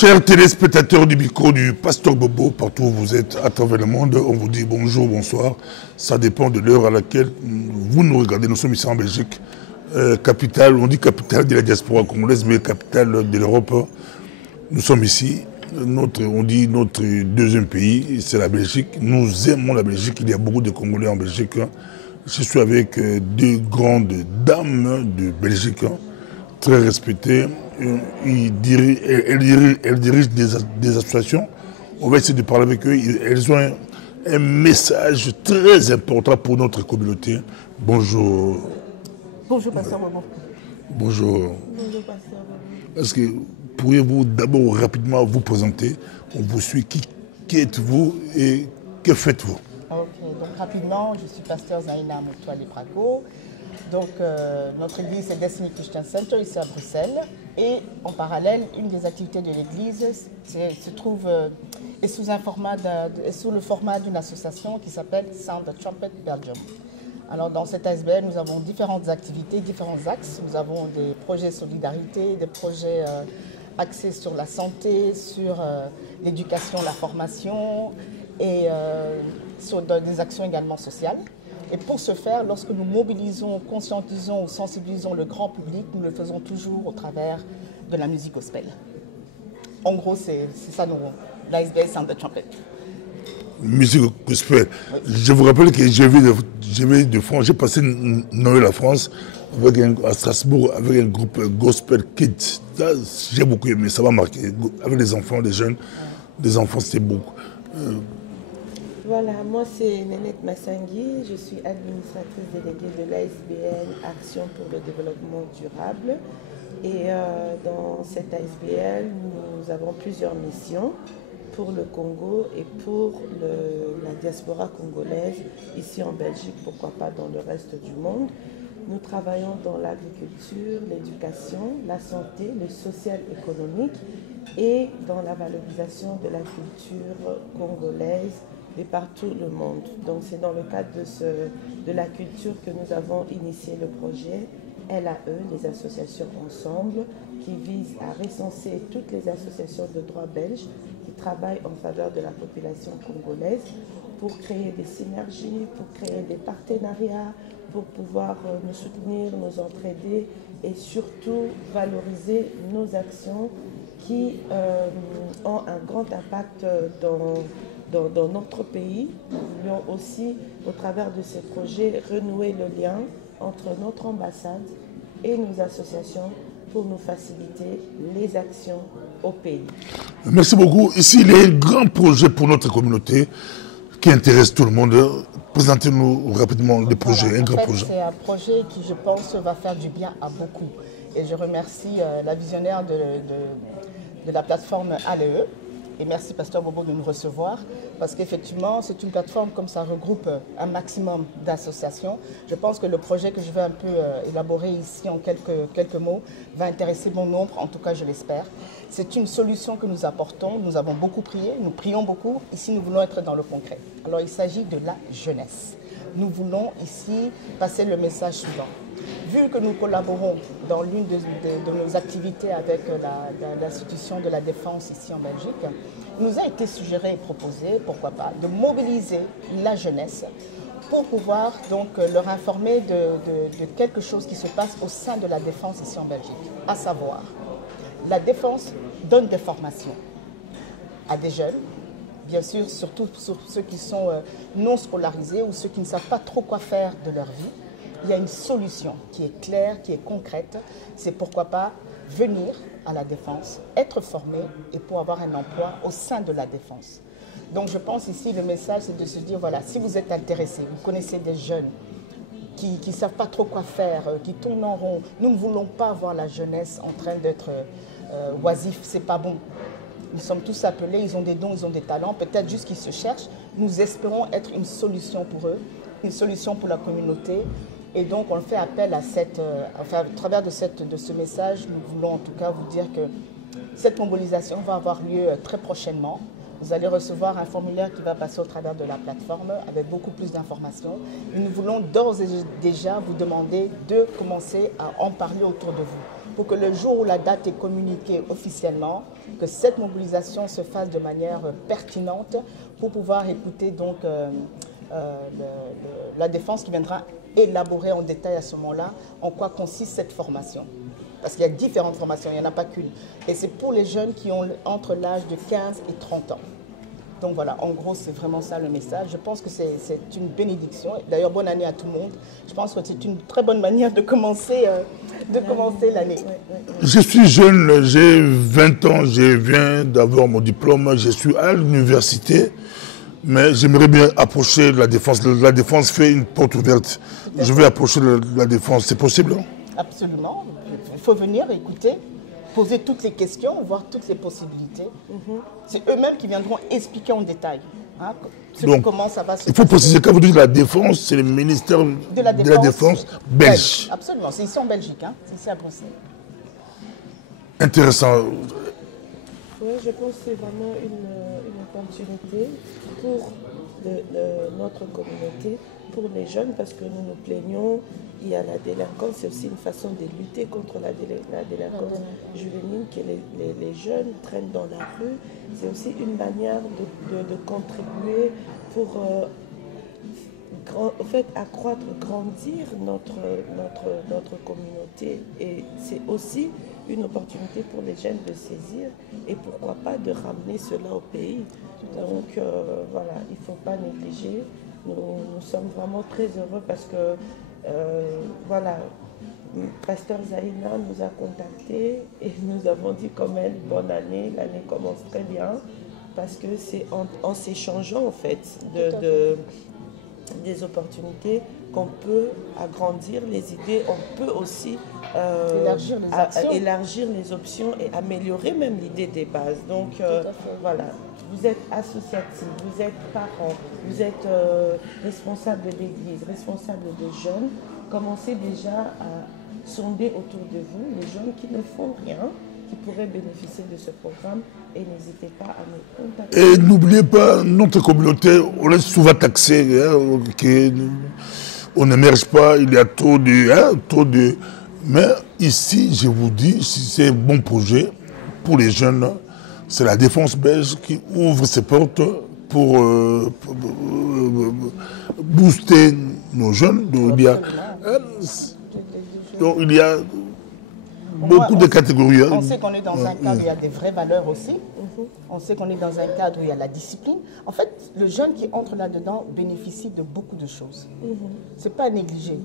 Chers téléspectateurs du micro du Pasteur Bobo, partout où vous êtes à travers le monde, on vous dit bonjour, bonsoir. Ça dépend de l'heure à laquelle vous nous regardez. Nous sommes ici en Belgique, capitale, on dit capitale de la diaspora congolaise, mais capitale de l'Europe. Nous sommes ici, on dit notre deuxième pays, c'est la Belgique. Nous aimons la Belgique, il y a beaucoup de Congolais en Belgique. Je suis avec deux grandes dames de Belgique, très respectées. Elle dirige des associations. On va essayer de parler avec eux. Elles ont un message très important pour notre communauté. Bonjour. Bonjour, Pasteur Bobo. Bonjour. Bonjour, Pasteur Bobo. Est-ce que pourriez-vous d'abord rapidement vous présenter? On vous suit. Qui êtes-vous et que faites-vous? Ok, donc rapidement, je suis Pasteur Zaina Moutouali Praco. Donc, notre église, c'est Destiny Christian Center, ici à Bruxelles. Et en parallèle, une des activités de l'église se trouve est sous le format d'une association qui s'appelle Sound the Trumpet Belgium. Alors, dans cette ASBL, nous avons différentes activités, différents axes. Nous avons des projets solidarité, des projets axés sur la santé, sur l'éducation, la formation et sur des actions également sociales. Et pour ce faire, lorsque nous mobilisons, conscientisons ou sensibilisons le grand public, nous le faisons toujours au travers de la musique gospel. En gros, c'est ça l'ASBL Sound the Trumpet. Musique gospel. Oui. Je vous rappelle que j'ai vu de France, j'ai passé Noël à France à Strasbourg avec un groupe Gospel Kids. J'ai beaucoup aimé, ça m'a marqué. Avec les enfants, les jeunes, des enfants, c'était beaucoup. Voilà, moi c'est Nénette Massangui, je suis administratrice déléguée de l'ASBL Action pour le développement durable. Et dans cette ASBL, nous avons plusieurs missions pour le Congo et pour la diaspora congolaise ici en Belgique, pourquoi pas dans le reste du monde. Nous travaillons dans l'agriculture, l'éducation, la santé, le social-économique et dans la valorisation de la culture congolaise et partout le monde. Donc c'est dans le cadre de la culture que nous avons initié le projet LAE, les associations ensemble, qui vise à recenser toutes les associations de droit belge qui travaillent en faveur de la population congolaise pour créer des synergies, pour créer des partenariats, pour pouvoir nous soutenir, nous entraider et surtout valoriser nos actions qui ont un grand impact dans notre pays. Nous voulons aussi, au travers de ces projets, renouer le lien entre notre ambassade et nos associations pour nous faciliter les actions au pays. Merci beaucoup. Ici, il y a un grand projet pour notre communauté qui intéresse tout le monde. Présentez-nous rapidement le projet, voilà, un grand projet. C'est un projet qui, je pense, va faire du bien à beaucoup. Et je remercie la visionnaire de la plateforme ALE. Et merci Pasteur Bobo de nous recevoir parce qu'effectivement c'est une plateforme comme ça regroupe un maximum d'associations. Je pense que le projet que je vais un peu élaborer ici en quelques mots va intéresser bon nombre, en tout cas je l'espère. C'est une solution que nous apportons, nous avons beaucoup prié, nous prions beaucoup, ici nous voulons être dans le concret. Alors il s'agit de la jeunesse. Nous voulons ici passer le message suivant. Vu que nous collaborons dans l'une de nos activités avec l'institution de la défense ici en Belgique, il nous a été suggéré et proposé, pourquoi pas, de mobiliser la jeunesse pour pouvoir donc leur informer de quelque chose qui se passe au sein de la défense ici en Belgique. À savoir, la défense donne des formations à des jeunes, bien sûr, surtout pour ceux qui sont non scolarisés ou ceux qui ne savent pas trop quoi faire de leur vie. Il y a une solution qui est claire, qui est concrète. C'est pourquoi pas venir à la défense, être formé et pour avoir un emploi au sein de la défense. Donc je pense ici, le message, c'est de se dire, voilà, si vous êtes intéressé, vous connaissez des jeunes qui ne savent pas trop quoi faire, qui tournent en rond. Nous ne voulons pas voir la jeunesse en train d'être oisif, c'est pas bon. Nous sommes tous appelés, ils ont des dons, ils ont des talents, peut-être juste qu'ils se cherchent. Nous espérons être une solution pour eux, une solution pour la communauté. Et donc, on fait appel à à travers de ce message, nous voulons en tout cas vous dire que cette mobilisation va avoir lieu très prochainement. Vous allez recevoir un formulaire qui va passer au travers de la plateforme avec beaucoup plus d'informations. Et nous voulons d'ores et déjà vous demander de commencer à en parler autour de vous pour que le jour où la date est communiquée officiellement, que cette mobilisation se fasse de manière pertinente pour pouvoir écouter donc la défense qui viendra élaborer en détail à ce moment-là en quoi consiste cette formation. Parce qu'il y a différentes formations, il n'y en a pas qu'une. Et c'est pour les jeunes qui ont entre l'âge de 15 et 30 ans. Donc voilà, en gros, c'est vraiment ça le message. Je pense que c'est une bénédiction. D'ailleurs, bonne année à tout le monde. Je pense que c'est une très bonne manière de commencer l'année. Je suis jeune, j'ai 20 ans, je viens d'avoir mon diplôme, je suis à l'université, mais j'aimerais bien approcher la défense. La défense fait une porte ouverte. Je vais approcher la défense, c'est possible? Absolument. Il faut venir écouter, poser toutes les questions, voir toutes les possibilités. C'est eux-mêmes qui viendront expliquer en détail donc, comment ça va se passer. Il faut préciser, quand vous dites la défense, c'est le ministère de la Défense belge. Absolument, c'est ici en Belgique, c'est ici à Bruxelles. Intéressant. Oui, je pense que c'est vraiment une opportunité pour notre communauté, pour les jeunes, parce que nous nous plaignons, il y a la délinquance, c'est aussi une façon de lutter contre la délinquance juvénile, que les jeunes traînent dans la rue. C'est aussi une manière de contribuer pour en fait, accroître, grandir notre communauté. Et c'est aussi une opportunité pour les jeunes de saisir et pourquoi pas de ramener cela au pays. Donc voilà, il ne faut pas négliger. Nous sommes vraiment très heureux parce que voilà, Pasteur Zaïna nous a contactés et nous avons dit comme elle, bonne année, l'année commence très bien parce que c'est en s'échangeant en fait des opportunités qu'on peut agrandir les idées, on peut aussi élargir les options et améliorer même l'idée des bases. Donc voilà, vous êtes associatif, vous êtes parents, vous êtes responsable de l'église, responsable des jeunes, commencez déjà à sonder autour de vous les jeunes qui ne font rien, qui pourraient bénéficier de ce programme et n'hésitez pas à nous contacter. Et n'oubliez pas, notre communauté, on est souvent taxé, on n'émerge pas, il y a trop de... Mais ici, je vous dis, si c'est un bon projet pour les jeunes, c'est la défense belge qui ouvre ses portes pour booster nos jeunes. Donc il y a beaucoup de catégories. On sait qu'on est dans un cadre où il y a des vraies valeurs aussi. On sait qu'on est dans un cadre où il y a la discipline. En fait, le jeune qui entre là-dedans bénéficie de beaucoup de choses. Ce n'est pas à négliger.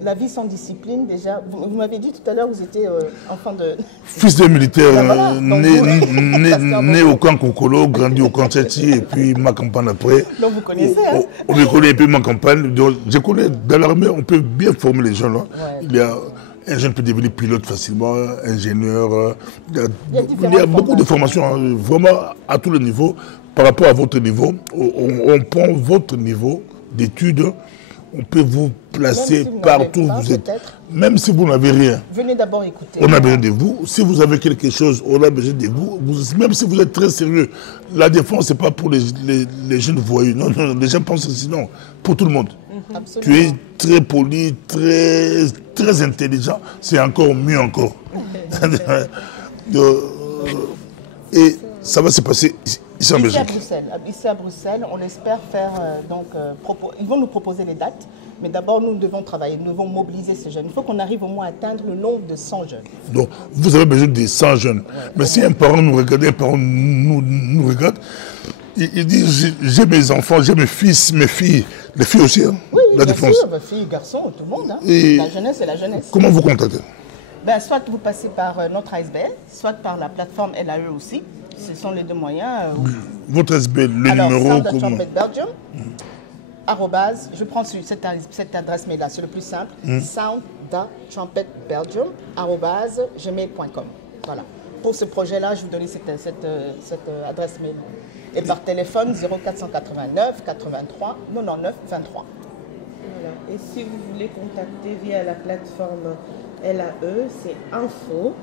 La vie sans discipline, déjà, vous m'avez dit tout à l'heure, vous étiez enfant de... Fils de militaire, né au camp Kokolo, grandi au camp Tchétchi, et puis ma campagne après. Donc vous connaissez, hein? On connaît un peu ma campagne. Donc, je connais, dans l'armée, on peut bien former les jeunes. Il y a... Un jeune peut devenir pilote facilement, ingénieur. Il y a beaucoup de formations, vraiment à tous les niveaux. Par rapport à votre niveau, on prend votre niveau d'études, on peut vous placer partout où vous êtes. Même si vous n'avez rien. Venez d'abord écouter. On a besoin de vous. Si vous avez quelque chose, on a besoin de vous. Même si vous êtes très sérieux, la défense, ce n'est pas pour les jeunes voyous. Non, les gens pensent sinon, pour tout le monde. Absolument. Tu es très poli, très intelligent, c'est encore mieux encore. Et ça va se passer ici en Belgique. Ici à Bruxelles, on espère faire ils vont nous proposer les dates, mais d'abord nous devons travailler, nous devons mobiliser ces jeunes. Il faut qu'on arrive au moins à atteindre le nombre de 100 jeunes. Donc vous avez besoin de 100 jeunes. Mais si un parent nous regarde, un parent nous regarde, il dit j'ai mes enfants, j'ai mes fils, mes filles, les filles aussi, oui, la bien défense. sûr, filles, garçons, tout le monde. La jeunesse, c'est la jeunesse. Comment vous contactez? Soit vous passez par notre ASBL, soit par la plateforme LAE aussi. Ce sont les deux moyens. Votre ASBL, le numéro comment Belgium, arrobase, je prends cette adresse mail-là, c'est le plus simple, sound.trumpetbelgium, arrobase, gmail.com. Voilà. Pour ce projet-là, je vous donne cette adresse mail. Et par téléphone, 0489 83 99 23. Voilà. Et si vous voulez contacter via la plateforme LAE, c'est info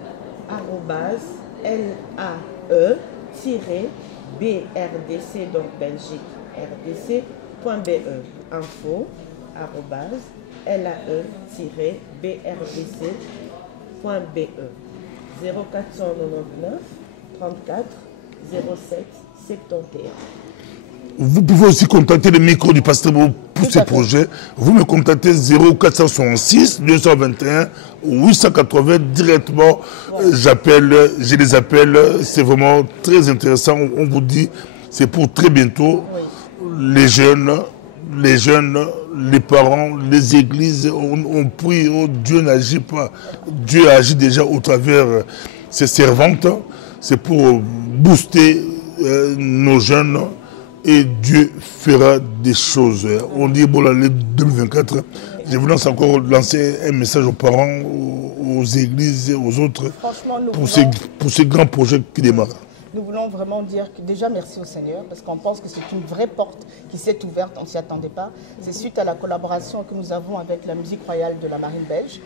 @lae-brdc, donc Belgique, rdc.be. Info @lae-brdc.be. 0499 34 07 71. Vous pouvez aussi contacter le micro du pasteur Bobo pour ces projets. Vous me contactez 0466 221 880 directement. Je les appelle. C'est vraiment très intéressant. On vous dit, c'est pour très bientôt. Les jeunes, les parents, les églises, on prie, oh, Dieu n'agit pas. Dieu agit déjà au travers ses servantes. C'est pour booster nos jeunes. Et Dieu fera des choses. On dit, bon, l'année 2024, je vous lance encore lancer un message aux parents, aux églises, aux autres, pour ces grands projets qui démarrent. Nous voulons vraiment dire que déjà merci au Seigneur, parce qu'on pense que c'est une vraie porte qui s'est ouverte, on ne s'y attendait pas. C'est suite à la collaboration que nous avons avec la musique royale de la marine belge.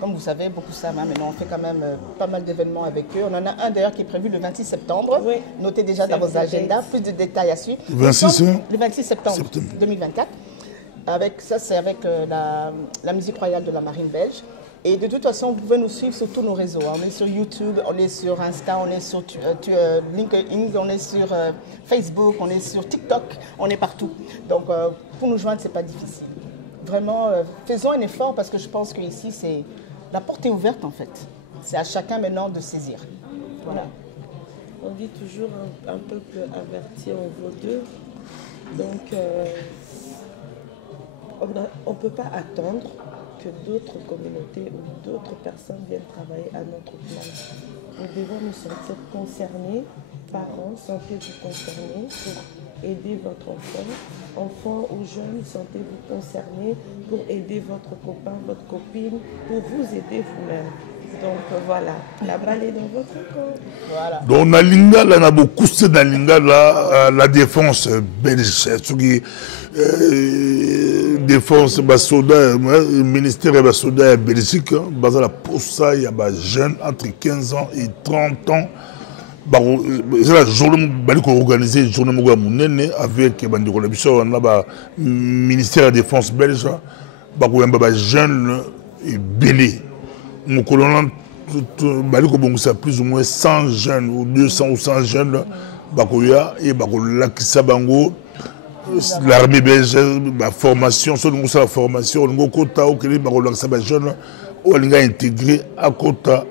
Comme vous savez, beaucoup savent, mais on fait quand même pas mal d'événements avec eux. On en a un d'ailleurs qui est prévu le 26 septembre. Oui. Notez déjà dans vos agendas, plus de détails à suivre. Le 26 septembre 2024. C'est avec la musique royale de la marine belge. Et de toute façon, vous pouvez nous suivre sur tous nos réseaux. On est sur YouTube, on est sur Insta, on est sur LinkedIn, on est sur Facebook, on est sur TikTok, on est partout. Donc, pour nous joindre, ce n'est pas difficile. Vraiment, faisons un effort parce que je pense qu'ici, la porte est ouverte en fait. C'est à chacun maintenant de saisir. Voilà. On dit toujours un peuple averti en vaut deux. Donc, on ne peut pas attendre que d'autres communautés ou d'autres personnes viennent travailler à notre place. Nous devons nous sentir concernés, parents, sentez-vous concernés pour aider votre enfant ou jeune, sentez-vous concernés pour aider votre copain, votre copine, pour vous aider vous-même. Donc voilà, la balle est dans votre camp. Voilà. Donc Nalinga, là, on a beaucoup de Nalinga, là, la défense belge, défense, le ministère de la Belgique, basé la Possa, il y a des jeunes entre 15 ans et 30 ans. C'est la journée organisée, journée avec le ministère de la Défense belge, des jeunes et belés. Nous colons plus ou moins 100 jeunes ou 200 ou 100 jeunes et l'armée belge, la formation, la formation, on a intégré à Kota,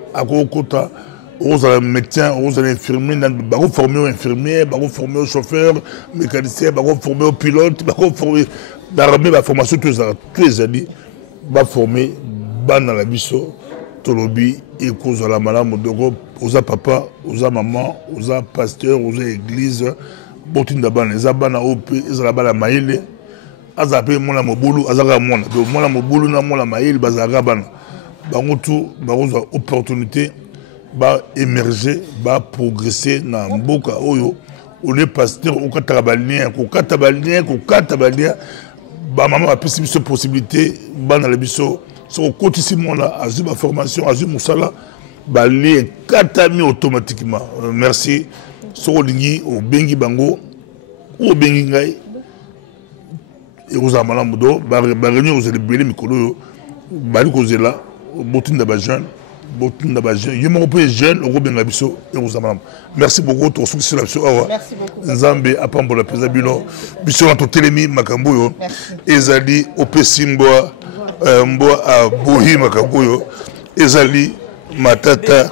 aux médecins, aux infirmiers, aux formés aux infirmiers, aux formés aux chauffeurs, mécaniciens, aux formés aux pilotes, aux l'armée, la formation, tous les années, formés dans la biso. Tolobi et cause à la malade aux papa, aux maman, aux pasteurs, aux églises, botin d'abord les abana op, les abana maïle, azapé mona mobulu, azara mona, donc mona mobulu na mona maïle, bazara bana, bangotu, baroza opportunité, ba émerger, ba progresser na mboka oyo, ou les pasteurs, au katabalien, ba maman a plus de possibilités, ba na lebiso. Sur le quotidien, à la formation, à Moussala, les katami automatiquement. Merci. Sur le au Bengi Bango, au Bengi Ngai, et aux Amalamoudo, Barani aux Elébélé Mikolo, Balikozela, au Botin d'Abajan, Yémopé jeune, au Robin Abisso et aux Amalam. Merci beaucoup, ton soutien là-dessus. Merci beaucoup. Nzambe, Apambo la Pesabilo, Bissot entre Télémi, Makamboyo, Ezali, Opesimboa. Mboa a Bohi Makabuyo, Ezali Matata.